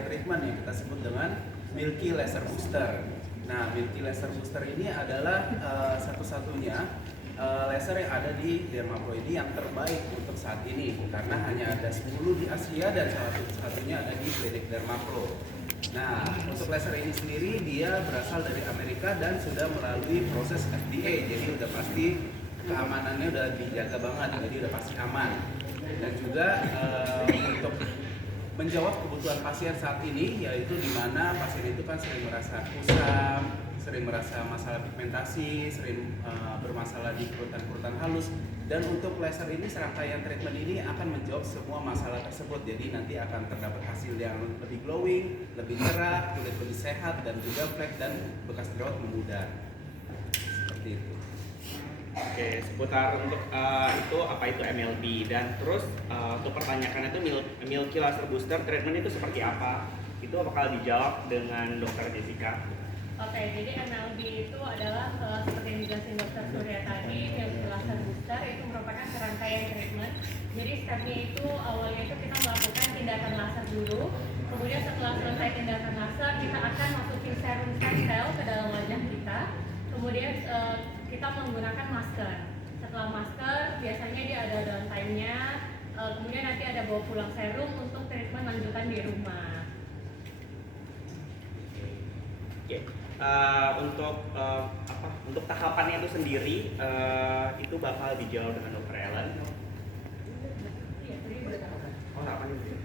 serangkaian treatment yang kita sebut dengan Milky Laser Booster. Nah, Milky Laser Booster ini adalah satu-satunya laser yang ada di Dermapro ini yang terbaik untuk saat ini, karena hanya ada 10 di Asia dan salah satunya ada di klinik Dermapro. Nah, untuk laser ini sendiri dia berasal dari Amerika dan sudah melalui proses FDA, jadi udah pasti keamanannya udah dijaga banget, jadi udah pasti aman. Dan juga untuk menjawab kebutuhan pasien saat ini, yaitu di mana pasien itu kan sering merasa kusam, sering merasa masalah pigmentasi, sering bermasalah di kurutan-kurutan halus. Dan untuk laser ini, serangkaian treatment ini akan menjawab semua masalah tersebut. Jadi nanti akan terdapat hasil yang lebih glowing, lebih cerah, kulit lebih sehat, dan juga flek dan bekas jerawat memudar. Seperti itu. Oke, seputar untuk itu apa itu MLB, dan terus untuk pertanyaannya itu Milky Laser Booster treatment itu seperti apa? Itu bakal dijawab dengan Dr. Jessica. Oke, jadi MLB itu adalah seperti yang dijelasin Dr. Surya tadi, Milky Laser Booster itu merupakan serangkaian treatment. Jadi stepnya itu awalnya itu kita melakukan tindakan laser dulu, kemudian setelah selesai tindakan laser kita akan masukin serum stem cell ke dalam wajah kita, kemudian kita menggunakan masker. Setelah masker, biasanya dia ada downtime-nya, kemudian nanti ada bawa pulang serum untuk treatment lanjutan di rumah. Oke. Untuk tahapannya itu sendiri itu bakal dijawab dengan Dr. Ellen. Oh, tahapannya itu.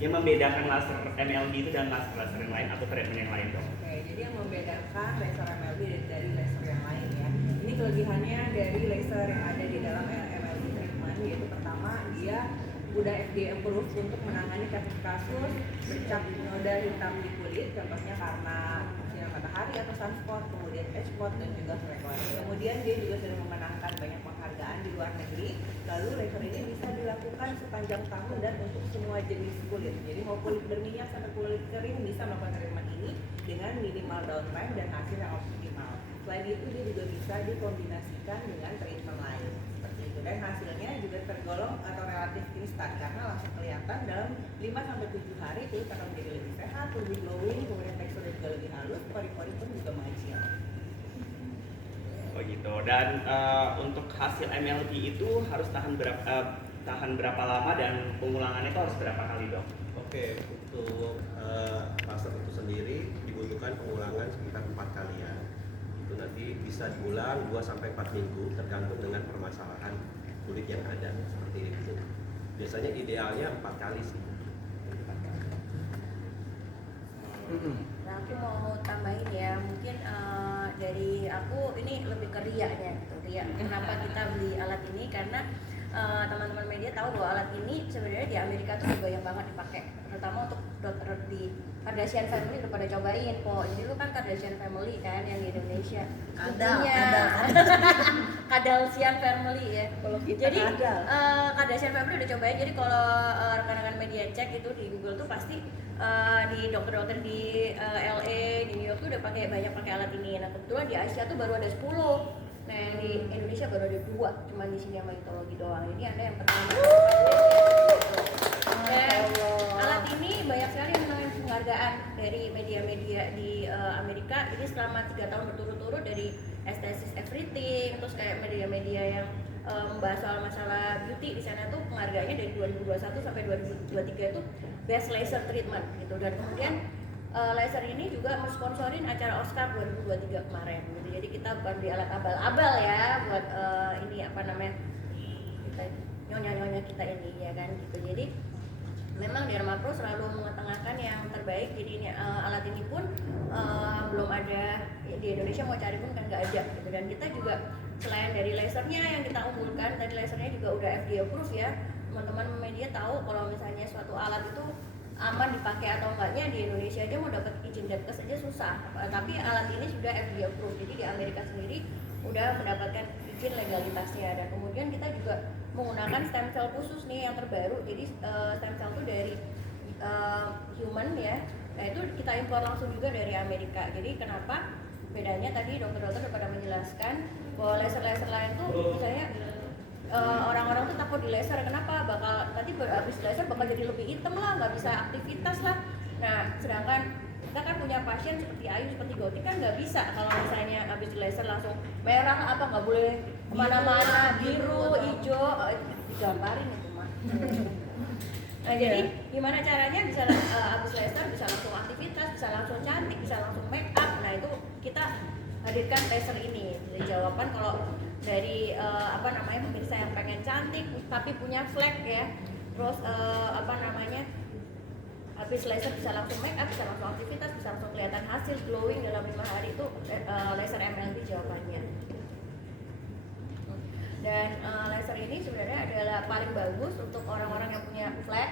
Yang membedakan laser MLB itu dan laser yang lain atau treatment yang lain, dong? Oke, jadi yang membedakan laser MLB dari laser yang lain ya. Ini kelebihannya dari laser yang ada di dalam MLB treatment, yaitu pertama dia udah FDA approved untuk menangani kasus-kasus bercak noda hitam di kulit, contohnya karena sinar matahari atau sunspot, kemudian age spot dan juga freckles. Kemudian dia juga sudah memenangkan banyak penghargaan di luar negeri. Lalu laser ini bisa dilakukan sepanjang tahun dan untuk semua jenis kulit. Jadi mau kulit berminyak sampai kulit kering bisa melakukan treatment ini dengan minimal downtime dan hasil yang optimal. Selain itu dia juga bisa dikombinasikan dengan treatment lain seperti itu, dan hasilnya juga tergolong atau relatif instan karena langsung kelihatan dalam 5-7 hari kulit akan menjadi lebih sehat, lebih glowing, kemudian teksturnya juga lebih halus, pori-pori pun juga mengecil. Oh gitu. Dan untuk hasil MLB itu harus tahan berapa lama dan pengulangannya itu harus berapa kali, dok? Oke, untuk laser itu sendiri dibutuhkan pengulangan sekitar 4 kali ya. Itu nanti bisa diulang 2-4 minggu tergantung dengan permasalahan kulit yang ada seperti itu. Biasanya idealnya 4 kali sih. Nah, aku mau tambahin ya, mungkin dari aku ini lebih ke riaknya gitu. Riak. Kenapa kita beli alat ini? Karena teman-teman media tahu bahwa alat ini sebenarnya di Amerika tuh banyak banget dipakai, terutama untuk dokter di Kardashian Family udah pada cobain kok. Jadi lu kan Kardashian Family kan yang di Indonesia. Kardashian Family ya. Kalau kita Jadi Kardashian Family udah cobain. Jadi kalau rekan-rekan media cek itu di Google tuh pasti di dokter-dokter di LA, di New York tuh udah banyak pakai alat ini. Nah, kebetulan di Asia tuh baru ada 10. Nah, yang di Indonesia baru ada 2, cuma di sini sama Itologi doang. Ini ada yang pertama. Dan alat ini banyak sekali yang menangani penghargaan dari media-media di Amerika. Jadi selama 3 tahun berturut-turut dari Aesthetics Everything, terus kayak media-media yang membahas soal masalah beauty di sana tuh penghargaannya dari 2021 sampai 2023 itu Best Laser Treatment gitu. Dan kemudian laser ini juga mensponsorin acara Oscar 2023 kemarin gitu. Jadi kita bukan beli alat abal-abal ya buat ini apa namanya kita nyonya-nyonya kita ini ya kan gitu. Jadi memang Dermapro selalu mengetengahkan yang terbaik. Jadi ini alat ini pun belum ada di Indonesia, mau cari pun kan nggak ada gitu. Dan kita juga selain dari lasernya yang kita unggulkan, tadi lasernya juga udah FDA approved ya. Teman-teman media tahu kalau misalnya suatu alat itu aman dipakai atau enggaknya di Indonesia aja mau dapat izin Detkes aja susah. Tapi alat ini sudah FDA approved. Jadi di Amerika sendiri udah mendapatkan izin legalitasnya. Dan kemudian kita juga menggunakan stem cell khusus nih yang terbaru. Jadi stem cell itu dari human ya. Nah itu kita impor langsung juga dari Amerika. Jadi kenapa bedanya tadi dokter-dokter udah pada menjelaskan bahwa laser-laser lain tuh misalnya orang-orang tuh takut di laser, kenapa? Bakal nanti habis laser bakal jadi lebih hitam lah, nggak bisa aktivitas lah. Nah, sedangkan kita kan punya pasien seperti Ayu, seperti Gotik kan nggak bisa kalau misalnya habis di laser langsung merah apa nggak boleh kemana-mana, biru, hijau, digambarin itu mah. Nah jadi gimana caranya bisa habis laser bisa langsung aktivitas, bisa langsung cantik, bisa langsung make up. Nah itu kita hadirkan laser ini. Jadi jawaban kalau dari pemirsa yang pengen cantik tapi punya flek ya, terus habis laser bisa langsung make up, bisa langsung aktivitas, bisa langsung kelihatan hasil glowing dalam 5 hari itu laser MLB jawabannya. Dan laser ini sebenarnya adalah paling bagus untuk orang-orang yang punya flek,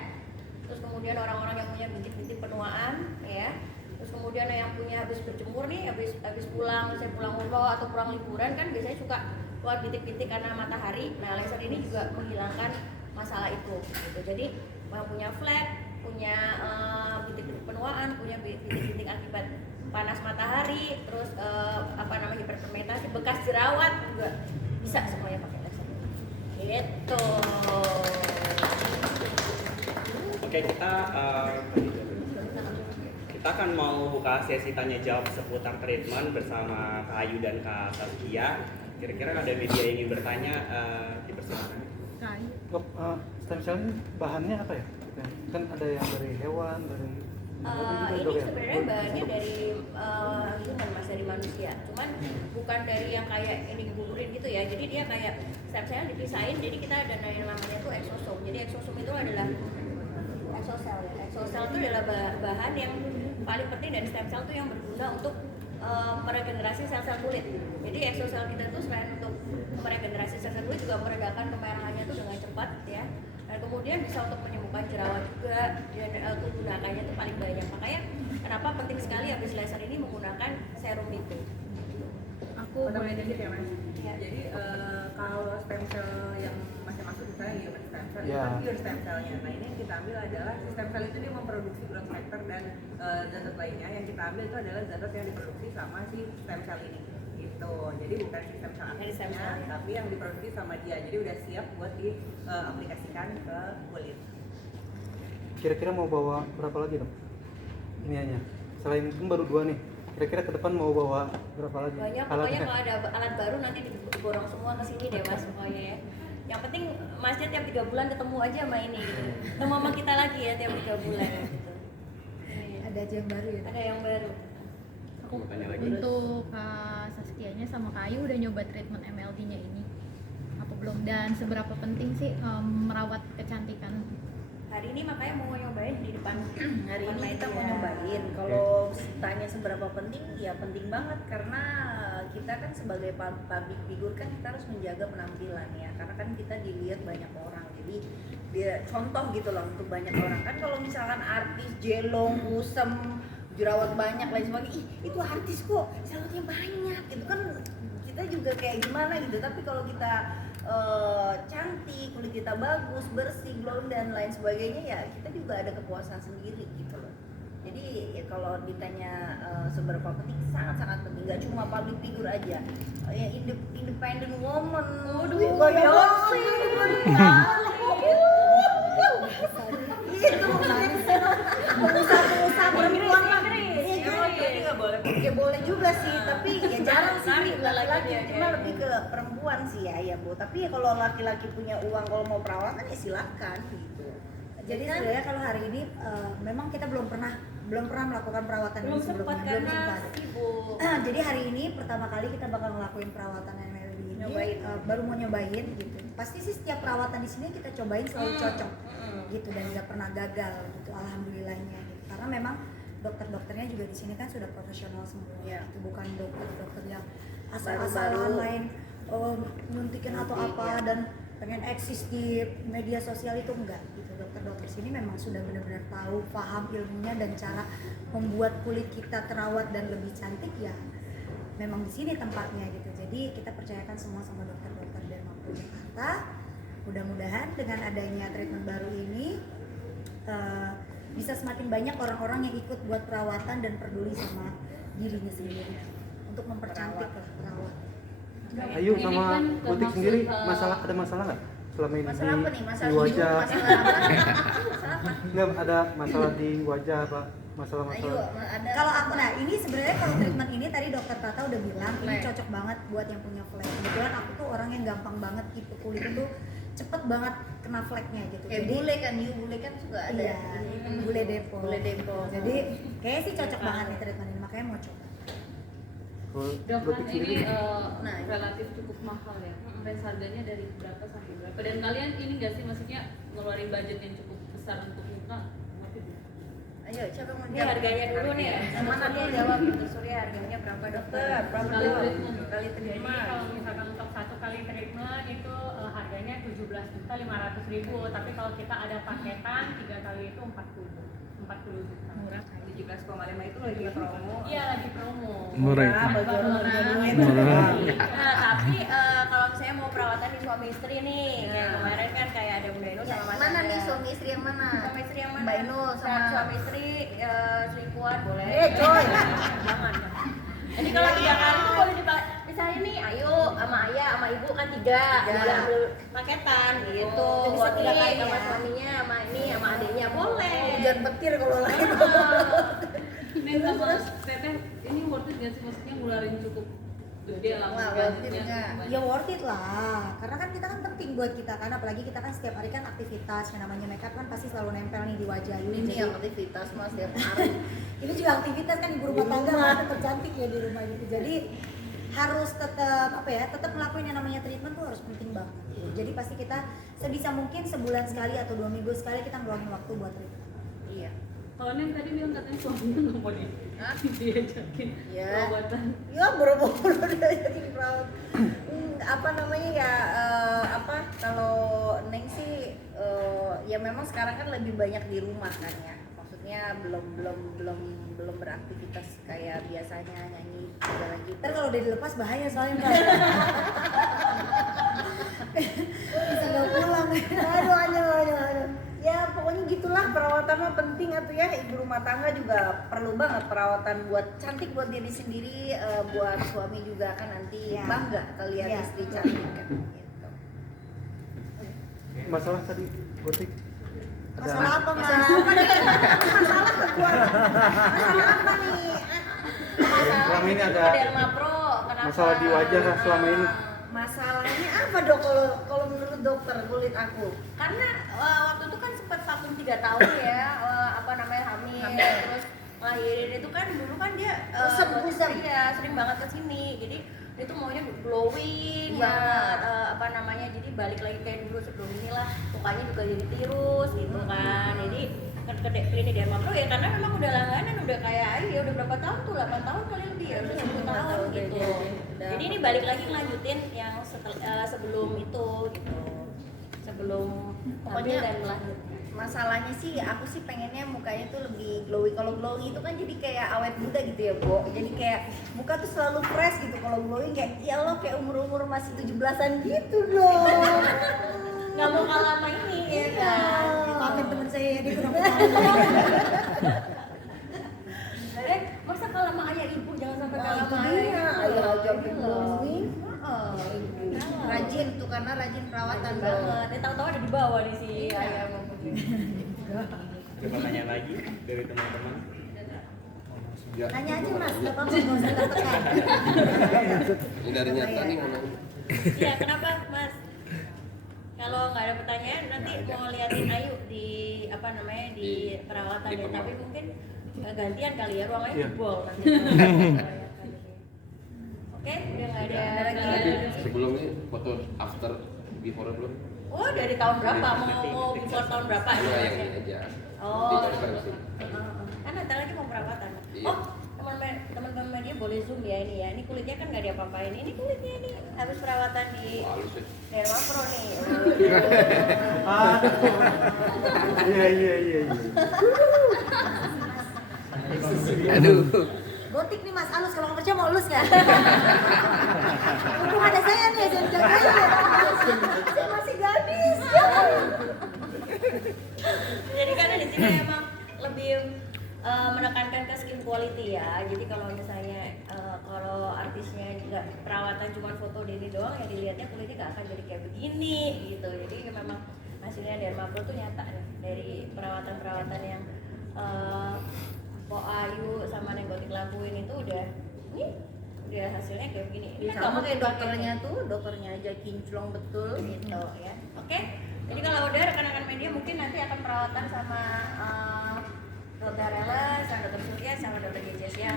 terus kemudian orang-orang yang punya bintik-bintik penuaan, ya. Terus kemudian yang punya habis berjemur nih, habis pulang, saya pulang umroh atau pulang liburan kan biasanya suka keluar bintik-bintik karena matahari. Nah laser ini juga menghilangkan masalah itu. Gitu. Jadi yang punya flek, punya bintik-bintik penuaan, punya bintik-bintik akibat panas matahari, terus hiperpigmentasi, bekas jerawat juga bisa semuanya pakai laser. Gitu. Oke, kita akan mau buka sesi tanya jawab seputar treatment bersama Kak Ayu dan Kak Saskia. Kira-kira ada media yang ingin bertanya, dipersilakan. Dok, stem cell ini bahannya apa ya? Kan ada yang dari hewan, dari ini sebenarnya bahannya dari human, mas, dari manusia. Cuman bukan dari yang kayak ini gugurin gitu ya. Jadi dia kayak stem cell dipisahin. Jadi kita ada yang namanya tuh exosome. Jadi exosome itu adalah exosel. Exosel itu adalah bahan yang paling penting dari stem cell itu yang berguna untuk meregenerasi sel-sel kulit. Jadi exosel kita tuh selain untuk meregenerasi sel-sel kulit juga meredakan kemerahannya tuh dengan cepat ya. Dan kemudian bisa untuk menyembuhkan jerawat juga, dan kegunaannya itu paling banyak. Makanya kenapa penting sekali habis laser ini menggunakan serum itu. Aku boleh dikit ya mas. Ya. Jadi kalau stem cell yang masih masuk misalnya human stem cell itu Ya. kan pure stem cellnya. Nah ini yang kita ambil adalah si stem cell itu dia memproduksi growth factor dan zat lainnya. Yang kita ambil itu adalah zat yang diproduksi sama si stem cell ini. Gitu. Jadi bukan si stem cell aslinya, tapi yang diproduksi sama dia. Jadi udah siap buat diaplikasikan ke kulit. kira-kira mau bawa berapa lagi dok? Ini hanya selain itu baru 2 nih. Kira-kira ke depan mau bawa berapa lagi? Banyak, pokoknya kalau ada alat baru nanti diborong semua ke sini deh mas pokoknya ya. Yang penting masnya tiap 3 bulan ketemu aja sama ini gitu. Ketemu sama kita lagi ya tiap 3 bulan gitu. Ada aja yang baru ya? Ada yang baru. Aku mau tanya lagi. Untuk Kak Saskianya sama Kak Ayu udah nyoba treatment MLT-nya ini? Apa belum? Dan seberapa penting sih merawat kecantikan? Hari ini makanya mau nyobain di depan. Hari ini kita mau media. nyobain. Kalau tanya seberapa penting, ya penting banget karena kita kan sebagai public figure kan kita harus menjaga penampilan ya. Karena kan kita dilihat banyak orang. Jadi dia contoh gitu loh untuk banyak orang. Kan kalau misalkan artis jelong, kusem, jerawat banyak lain sebagainya, ih itu artis kok jerawatnya banyak gitu kan, kita juga kayak gimana gitu. Tapi kalau kita cantik, kulit kita bagus, bersih, glowing dan lain sebagainya, ya kita juga ada kepuasan sendiri gitu loh. Jadi ya kalau ditanya seberapa penting, sangat-sangat penting. Gak cuma public figure aja, ya independent woman, itu pengusaha perempuan mah Jadi nggak boleh. ya boleh juga sih, tapi ya jarang sih laki-laki, ya, cuma ya. lebih ke perempuan sih ya Bu. Tapi ya kalau laki-laki punya uang kalau mau perawatan ya silakan gitu. Jadi sebenarnya kalau hari ini memang kita belum pernah melakukan perawatan Belum ini sebelumnya. sempat karena sibuk. Jadi hari ini pertama kali kita bakal ngelakuin perawatan MLB ini. Nyobain. Baru mau nyobain gitu. Pasti sih setiap perawatan di sini kita cobain selalu cocok gitu dan nggak pernah gagal gitu, alhamdulillahnya gitu. Karena memang dokter-dokternya juga di sini kan sudah profesional semua. Ya. Itu bukan dokter-dokter yang asal-asalan main nyuntikin atau apa dan pengen eksis di media sosial, itu enggak gitu. Dokter-dokter sini memang sudah benar-benar tahu, paham ilmunya dan cara membuat kulit kita terawat dan lebih cantik ya. Memang di sini tempatnya gitu. Jadi kita percayakan semua sama dokter-dokter Dermapro Jakarta. Mudah-mudahan dengan adanya treatment baru ini bisa semakin banyak orang-orang yang ikut buat perawatan dan peduli sama dirinya sendiri untuk mempercantik lah perawat. Ayu sama Gotik sendiri ada masalah nggak selama ini Masalah apa nih? di Masalah wajah? hidung, masalah apa? Masalah apa? Nggak ada masalah di wajah apa masalah-masalah. ada. Kalau aku, nah ini sebenarnya kalau treatment ini tadi dokter Tata udah bilang ini Flek. cocok banget buat yang punya flek. Kebetulan aku tuh orang yang gampang banget tipe kulit itu cepet banget kena fleknya gitu. bule kan suka ada. iya, bule depo. Bule depo. Jadi kayaknya sih cocok banget nih treatment ini, makanya mau coba. Kalau Dok, Gotik kan sendiri, ini Nah, relatif cukup mahal ya. Range harganya dari berapa sampai berapa? Dan kalian ini nggak sih, maksudnya ngeluarin budget yang cukup besar untuk muka? Ngerti tidak? Ayo coba mau Ini harganya dulu nih. Yang mana Surya dulu? jawab itu. Surya harganya berapa dokter? Berapa Sekali dulu? treatment. Kali Jadi treatment. kalau misalkan untuk 1 kali treatment itu harganya 17.500.000, tapi kalau kita ada paketan 3 kali itu 40 juta. Murah kan 17,5 itu lagi promo. Iya, lagi promo. Murah itu. bagi orang Murah. Nah, tapi kalau misalnya mau perawatan di suami istri nih, kayak kemarin kan kayak ada Bunda Inul sama Mas Mana Andrea. nih suami istri yang mana? Suami istri yang mana? Mbak Inul sama- suami istri selingkuhan boleh. Coy. Jangan. Jadi kalau 3 kali itu boleh dipakai. Misalnya nih, ayo sama ayah sama ibu kan 3 boleh ambil paketan gitu. Oh, bisa Buat 3 kali sama ya? suaminya, sama ini, sama adiknya boleh. Jangan petir kalau lagi. Ini sama Teteh, ini worth it nggak sih? Maksudnya ngeluarin cukup gede lah. Wah, budgetnya. worth it nggak? Ya worth it lah, karena kan kita kan penting buat kita kan, apalagi kita kan setiap hari kan aktivitas, yang namanya makeup kan pasti selalu nempel nih di wajah Ayu. Ini Jadi- yang aktivitas mas tiap hari. ini juga aktivitas kan ibu rumah tangga kan tetap cantik ya di rumah gitu. Jadi harus tetap apa ya, tetap ngelakuin yang namanya treatment tuh harus penting banget. Gitu. Jadi pasti kita sebisa mungkin sebulan sekali atau 2 minggu sekali kita ngeluarin waktu buat treatment. Iya. Kalau Neng tadi bilang katanya suaminya nggak mau Hah? diajakin Ya. perawatan. Ya buru-buru udah jadi perawat. Apa namanya ya? Apa kalau Neng sih ya memang sekarang kan lebih banyak di rumah kan ya. Maksudnya belum beraktivitas kayak biasanya nyanyi segala gitu. Ntar kalau udah dilepas bahaya soalnya kan. Bisa nggak pulang. Aduh. Ya pokoknya gitulah, perawatan mah penting atuh ya. Ibu rumah tangga juga perlu banget perawatan buat cantik buat diri sendiri, buat suami juga kan nanti Ya. bangga kalian Ya. istri cantik kan gitu. masalah tadi Gotik. Masalah apa mas? Masalah kekuatan. Masalah apa nih? Selama ini ada Derma Pro, kenapa? masalah di wajah kah selama ini? Masalahnya apa dok kalau menurut dokter kulit aku? Karena waktu itu kan sempat vakum 3 tahun ya, apa namanya hamil, terus ngelahirin itu kan dulu kan dia Kusam. iya, sering banget ke sini. Jadi dia tuh maunya glowing Iya. banget, apa namanya, jadi balik lagi kayak dulu sebelum inilah, mukanya juga jadi tirus gitu kan. Jadi ke klinik Derma Pro ya karena memang udah langganan, udah kayak Ayu ya, udah berapa tahun tuh, 8 tahun kali lebih ya, udah 10 tahun gitu. Jadi ini balik lagi ngelanjutin yang sebelum itu gitu, sebelum hamil Pokoknya dan melahirkan. masalahnya sih aku sih pengennya mukanya tuh lebih glowing. Kalau glowing itu kan jadi kayak awet muda gitu ya, Bo. Jadi kayak muka tuh selalu fresh gitu. Kalau glowing kayak ya Allah kayak umur masih 17-an gitu dong. Nggak mau kalah sama ini ya kan. Maafin temen saya ya, dia kurang Masa kalah sama ayah ibu, jangan sampai kalah Itu sama dia, ayah ayah aja Iya loh. glowing. Rajin tuh karena rajin perawatan banget. banget. Dia tahu-tahu ada di bawah di si Iya. ayah sama putri. Ada pertanyaan lagi dari teman-teman? Tanya aja mas, gak apa-apa, gak usah tekan. Ini dari nyata nih ngomong. Iya, kenapa Mas? Kalau nggak ada pertanyaan, nanti mau liatin Ayu di apa namanya di perawatan ya, tapi mungkin gantian kali ya, ruangannya Iya. jebol nanti. Oke, udah nggak ada lagi. Sebelum ini foto after before belum? Oh, dari tahun berapa? Mau before tahun berapa? Iya ya? yang ini aja. Oh, Di konferensi. kan nanti lagi mau perawatan. Iya. Oh, teman-teman dia boleh zoom ya ini ya. Ini kulitnya kan nggak diapa-apain. Ini kulitnya ini habis perawatan di Halus ya. Derma Pro nih. Iya. Aduh. Gotik nih mas, halus, kalau nggak percaya mau halus nggak? Untung ada saya nih, jadi jagain. Saya masih gadis. Jadi karena di sini emang lebih menekankan ke skin quality ya. Jadi kalau misalnya kalau artisnya nggak perawatan cuma foto ini doang, ya dilihatnya kulitnya nggak akan jadi kayak begini gitu. Jadi memang hasilnya Derma Pro tuh nyata nih, dari perawatan yang Po Ayu sama Nenggotik Lakuin itu udah hasilnya kayak begini. Ini kan Sama kamu kayak dokternya dokternya aja kinclong betul. gitu ya. Oke. Jadi kalau udah rekan-rekan media mungkin nanti akan perawatan sama Dr. Ella, sama Dr. Surya, sama Dr. Jejes ya.